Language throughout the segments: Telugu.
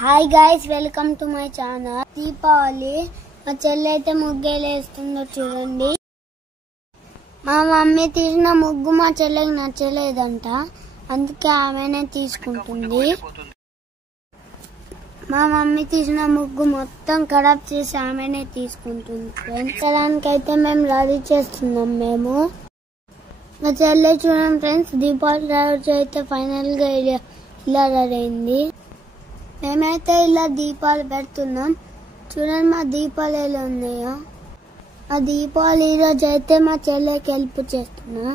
Hi guys, welcome to my channel. Deepavali మా చెల్లి అయితే ముగ్గేలు వేస్తుందో చూడండి. మా మమ్మీ తీసిన ముగ్గు మా చెల్లెకి నచ్చలేదంట, అందుకే ఆమెనే తీసుకుంటుంది. మా మమ్మీ తీసిన ముగ్గు మొత్తం ఖరాబ్ చేసి ఆమెనే తీసుకుంటుంది. ఫ్రెండ్స్ అయితే మేము రెడీ చేస్తున్నాం. మా చెల్లె చూడండి ఫ్రెండ్స్, దీపావళి రోజు అయితే ఫైనల్ గా ఇలా రెడీ అయింది. మేమైతే ఇలా దీపాలు పెడుతున్నాం. చూడండి మా దీపాలు ఎలా ఉన్నాయో. ఆ దీపాలు ఈరోజు అయితే మా చెల్లెకి హెల్ప్ చేస్తున్నా.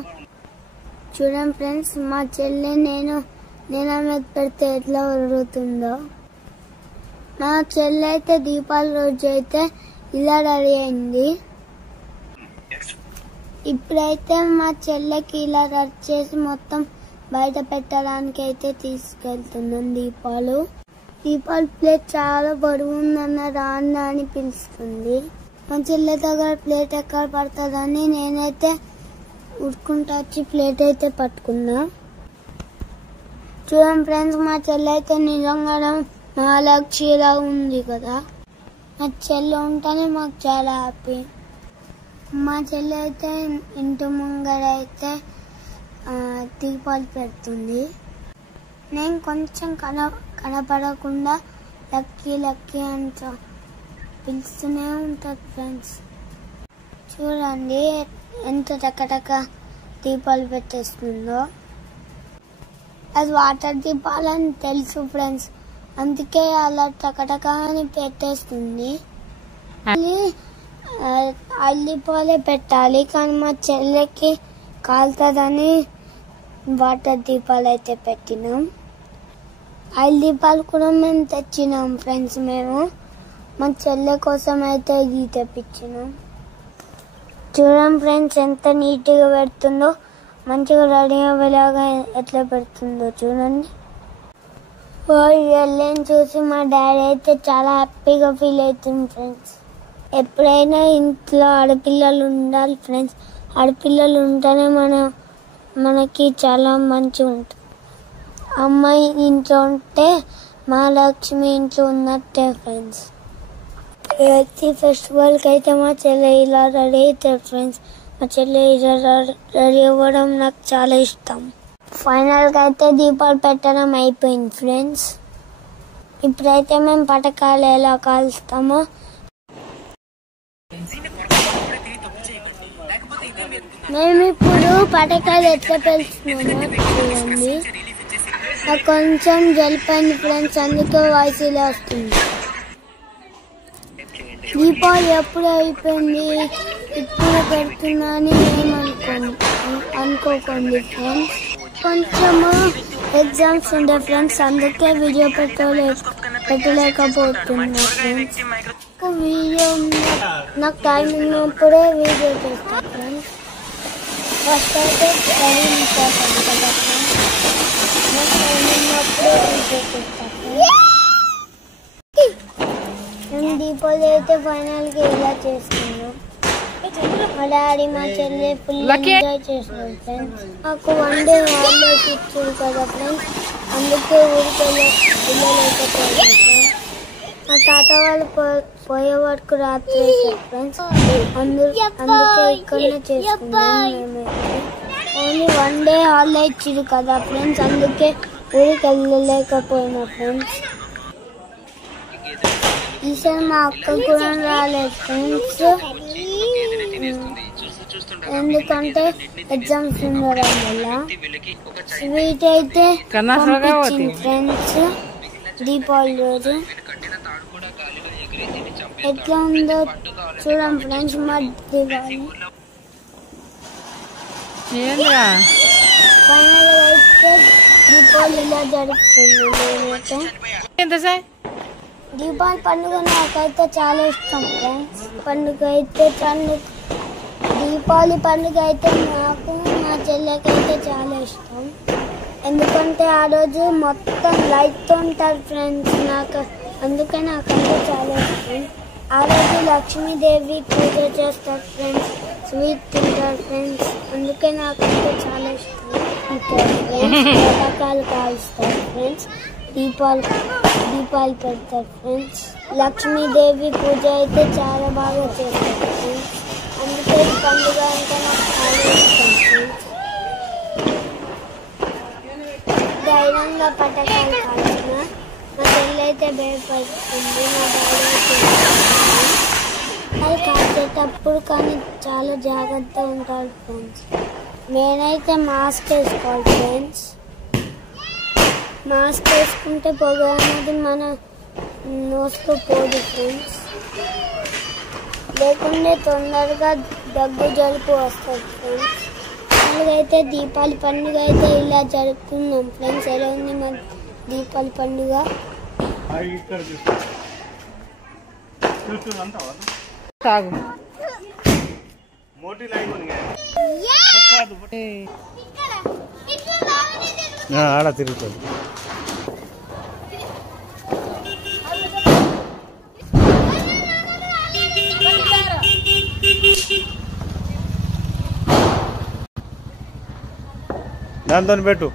చూడండి ఫ్రెండ్స్, మా చెల్లె నేను ఆమె పెడితే ఎట్లా ఉరుగుతుందో. మా చెల్లె అయితే దీపాల రోజు అయితే ఇలా రెడీ అయింది. ఇప్పుడైతే మా చెల్లెకి ఇలా రెడీ చేసి మొత్తం బయట పెట్టడానికి అయితే తీసుకెళ్తున్నాం. దీపాల ప్లేట్ చాలా బరువు ఉందన్న రాన్న అని పిలుస్తుంది. మా చెల్లె దగ్గర ప్లేట్ ఎక్కడ పడుతుందని నేనైతే ఉడుకుంటా వచ్చి ప్లేట్ అయితే పట్టుకున్నా. చూడండి ఫ్రెండ్స్, మా చెల్లె అయితే నిజంగా మహాలక్ష్మిలా ఉంది కదా. మా చెల్లె ఉంటేనే మాకు చాలా హ్యాపీ. మా చెల్లె అయితే ఇంటి ముంగర అయితే దీపాలు పెడుతుంది. నేను కొంచెం కనపడకుండా లక్కీ లక్కీ అని పిలుస్తూనే ఉంటుంది ఫ్రెండ్స్. చూడండి ఎంత టకటక దీపాలు పెట్టేస్తుందో. అది వాటర్ దీపాలని తెలుసు ఫ్రెండ్స్, అందుకే అలా టకటక అని పెట్టేస్తుంది. ఆయిల్ దీపాలే పెట్టాలి, కానీ మా చెల్లెకి కాలుతుందని వాటర్ దీపాలు అయితే పెట్టినాం. ఆయిల్ దీపాలు కూడా మేము తెచ్చినాం ఫ్రెండ్స్. మా చెల్లె కోసం అయితే ఇది తెప్పించినాం. చూడండి ఫ్రెండ్స్, ఎంత నీట్గా పెడుతుందో, మంచిగా రెడీ అయ్యేలాగా ఎట్లా పెడుతుందో చూడండి. వెళ్ళని చూసి మా డాడీ అయితే చాలా హ్యాపీగా ఫీల్ అవుతుంది ఫ్రెండ్స్. ఎప్పుడైనా ఇంట్లో ఆడపిల్లలు ఉండాలి ఫ్రెండ్స్. ఆడపిల్లలు ఉంటేనే మనకి చాలా మంచిగా ఉంటుంది. అమ్మాయి ఇంట్లో ఉంటే మహాలక్ష్మి ఇంట్లో ఉన్నట్టే ఫ్రెండ్స్. ప్రతి ఫెస్టివల్కి అయితే మా చెల్లె ఇలా రెడీ అవుతారు ఫ్రెండ్స్. మా చెల్లె ఇలా రెడీ అవ్వడం నాకు చాలా ఇష్టం. ఫైనల్గా అయితే దీపాలు పెట్టడం అయిపోయింది ఫ్రెండ్స్. ఇప్పుడైతే మేము పటకాలు ఎలా కాల్స్తామో మేము ఇప్పుడు పటకాలు ఎట్లా పెంచుతున్నామో చూడండి. నాకు కొంచెం జలిపోయింది ఫ్రెండ్స్, అందుకే వాయిస్ ఇలా వస్తుంది. దీపావళి ఎప్పుడు అయిపోయింది, ఇప్పుడు పెడుతున్నా అని అనుకోకండి ఫ్రెండ్స్. కొంచెము ఎగ్జామ్స్ ఉండే ఫ్రెండ్స్, అందుకే వీడియో పెట్టలేకపోతున్నా ఫ్రెండ్స్. వీడియో నాకు టైం ఉన్నప్పుడే వీడియో చేస్తాను ఫ్రెండ్స్. ఫస్ట్ అయితే టైం ఇంపార్టెంట్ కదా ఫ్రెండ్స్. నాకు టైం ఉన్నప్పుడే వీడియో చేస్తాను. నేను దీపావళి అయితే ఫైనల్గా ఇలా చేసుకున్నాను. మా డాడీ మా చెల్లె ఫుల్ ఎంజాయ్ చేస్తున్నాం ఫ్రెండ్స్. నాకు 1 డే హాలిడేస్ ఇచ్చారు కదా ఫ్రెండ్స్, అందుకే ఊరికి వెళ్ళలేకపోయాను ఫ్రెండ్స్. మా తాత వాళ్ళు పోయే వరకు రాత్రి ఫ్రెండ్స్, అందుకే ఇక్కడనే చేసుకున్నాం. మేమైతే ఓన్లీ 1 డే హాలిడే ఇచ్చారు కదా ఫ్రెండ్స్, అందుకే ఊరికి వెళ్ళలేకపోయినా ఫ్రెండ్స్. ఈసారి మా అక్క కూడా రాలేదు ఫ్రెండ్స్, ఎందుకంటే ఎగ్జామ్స్ ఉండడం వల్ల. స్వీట్ అయితే పంపించింది ఫ్రెండ్స్ దీపావళి రోజు. ఎట్లా ఉందో చూడండి ఫ్రెండ్స్ మా దీపావళి. ఫైనల్ అయితే దీపావళి ఇలా జరుపుకుంది. మేమైతే దీపావళి పండుగ నాకైతే చాలా ఇష్టం ఫ్రెండ్స్. దీపావళి పండుగ అయితే నాకు మా చెల్లెకైతే చాలా ఇష్టం, ఎందుకంటే ఆ రోజు మొత్తం లైట్తో ఉంటారు ఫ్రెండ్స్. అందుకే నాకైతే చాలా ఇష్టం. ఆ రోజు లక్ష్మీదేవి పూజ చేస్తారు ఫ్రెండ్స్, స్వీట్ తింటారు ఫ్రెండ్స్, అందుకే నాకైతే చాలా ఇష్టం. పటాకాలు కాలుస్తారు ఫ్రెండ్స్. దీపాలు పెడతారు ఫ్రెండ్స్. లక్ష్మీదేవి పూజ అయితే చాలా బాగా చేస్తారు ఫ్రెండ్స్. అందుకే ఈ పండుగ అంటే నాకు చాలా ఇష్టం ఫ్రెండ్స్. ధైర్యంగా పటకాలు కాల్చిన మా చెల్లి అయితే భయపడుతుంది, మా డాడీ అయితే అది కాల్చేటప్పుడు కానీ చాలా జాగ్రత్తగా ఉంటారు ఫ్రెండ్స్. నేనైతే మాస్క్ వేసుకోవాలి ఫ్రెండ్స్. మాస్క్ వేసుకుంటే పొగ అనేది మన నోస్లో పోదు ఫ్రెండ్స్. లేకుంటే తొందరగా దగ్గు జలుబు వస్తుంది ఫ్రెండ్స్. పండుగైతే దీపావళి పండుగ అయితే ఇలా జరుపుకున్నాం ఫ్రెండ్స్. ఎలా ఉంది మన దీపావళి పండుగ? ఆడ తిరుగుతుంది. దాంతో పెట్టు.